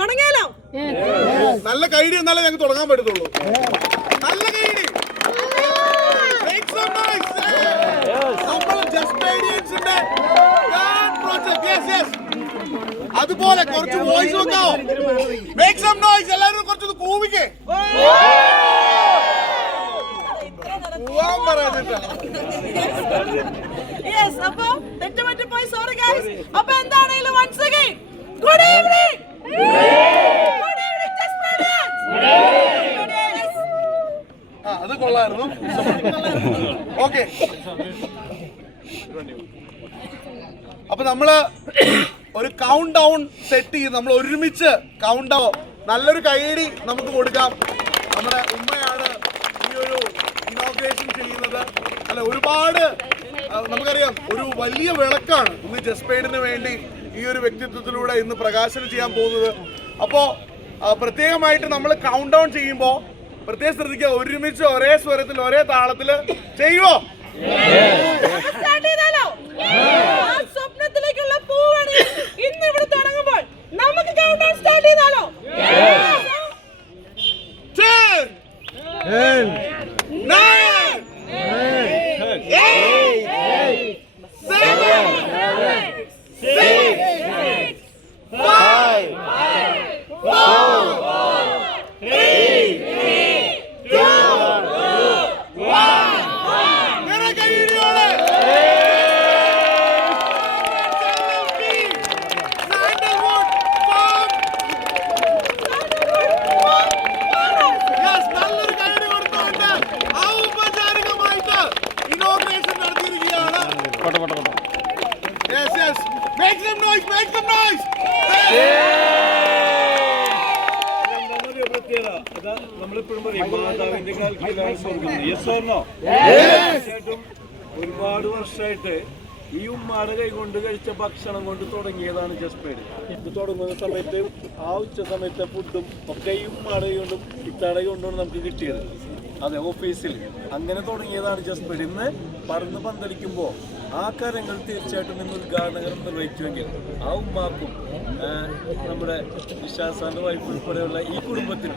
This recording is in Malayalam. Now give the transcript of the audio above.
തുടങ്ങിയാലോ? നല്ല കൈഡി എന്നാലേ ഞങ്ങൾക്ക് തുടങ്ങാൻ പറ്റത്തുള്ളൂ. നല്ല കൈഡി. അതുപോലെ കുറച്ച് വോയിസ് വെക്കാവോ? Make some noise. എല്ലാവരും കുറച്ചൊന്ന് കൂവിക്കേ. യെസ്, അപ്പൊ തെറ്റുപറ്റി പോയി, സോറി ഗൈസ്. അപ്പൊ എന്താണെങ്കിലും once again good evening. Good evening just. അത് കൊള്ളായിരുന്നു. ഓക്കെ, അപ്പൊ നമ്മള് ഒരു കൗണ്ട് ഡൗൺ സെറ്റ് ചെയ്ത് നമ്മൾ ഒരുമിച്ച് കൗണ്ട് ഡൗൺ നല്ലൊരു കൈയടി നമുക്ക് കൊടുക്കാം. നമ്മുടെ ഉമ്മയാണ് ഈ ഒരു ഇനോഗ്രേഷൻ ചെയ്യുന്നത്. അല്ല, ഒരുപാട് നമുക്കറിയാം, ഒരു വലിയ വിളക്കാണ് ഇന്ന് ജസ്പേഡിന് വേണ്ടി ഈ ഒരു വ്യക്തിത്വത്തിലൂടെ ഇന്ന് പ്രകാശനം ചെയ്യാൻ പോകുന്നത്. അപ്പോൾ പ്രത്യേകമായിട്ട് നമ്മൾ കൗണ്ട് ഡൗൺ ചെയ്യുമ്പോൾ പ്രത്യേകം ശ്രദ്ധിക്കുക, ഒരുമിച്ച് ഒരേ സ്വരത്തിൽ ഒരേ താളത്തിൽ ചെയ്യുമോ? സ്വപ്നത്തിലേക്കുള്ള പൂവാണ് ഇന്ന് ഇവിടെ തുടങ്ങുമ്പോൾ നമുക്ക് കൗണ്ട് ഡൗൺ സ്റ്റാർട്ട് ചെയ്താലോ? 10 9 8 7 6 5 4 3 2 1. Make some noise, make some noise. ഒരുപാട് വർഷമായിട്ട് ഈ ഉമ്മാടെ കൈ കൊണ്ട് കഴിച്ച ഭക്ഷണം കൊണ്ട് തുടങ്ങിയതാണ് ജസ്പേഡ്. ഇത് തുടങ്ങുന്ന സമയത്ത് ആ ഉച്ച സമയത്തെ ഫുഡും ഒക്കെ ഈ ഉമ്മാടെ കൈ കൊണ്ടും ഇത്താടെ കൊണ്ടാണ് നമുക്ക് കിട്ടിയത്. അതെ, ഓഫീസിൽ അങ്ങനെ തുടങ്ങിയതാണ് ജസ്പേഡ്. ഇന്ന് പറന്ന് പന്തലിക്കുമ്പോൾ ആ കാര്യങ്ങൾ തീർച്ചയായിട്ടും ഇന്ന് ഉദ്ഘാടനം നിർവഹിച്ചുവെങ്കിൽ ആ ഉമ്മാക്കും നമ്മുടെ വിശ്വാസാന്റെ വൈഫ് ഉൾപ്പെടെയുള്ള ഈ കുടുംബത്തിനും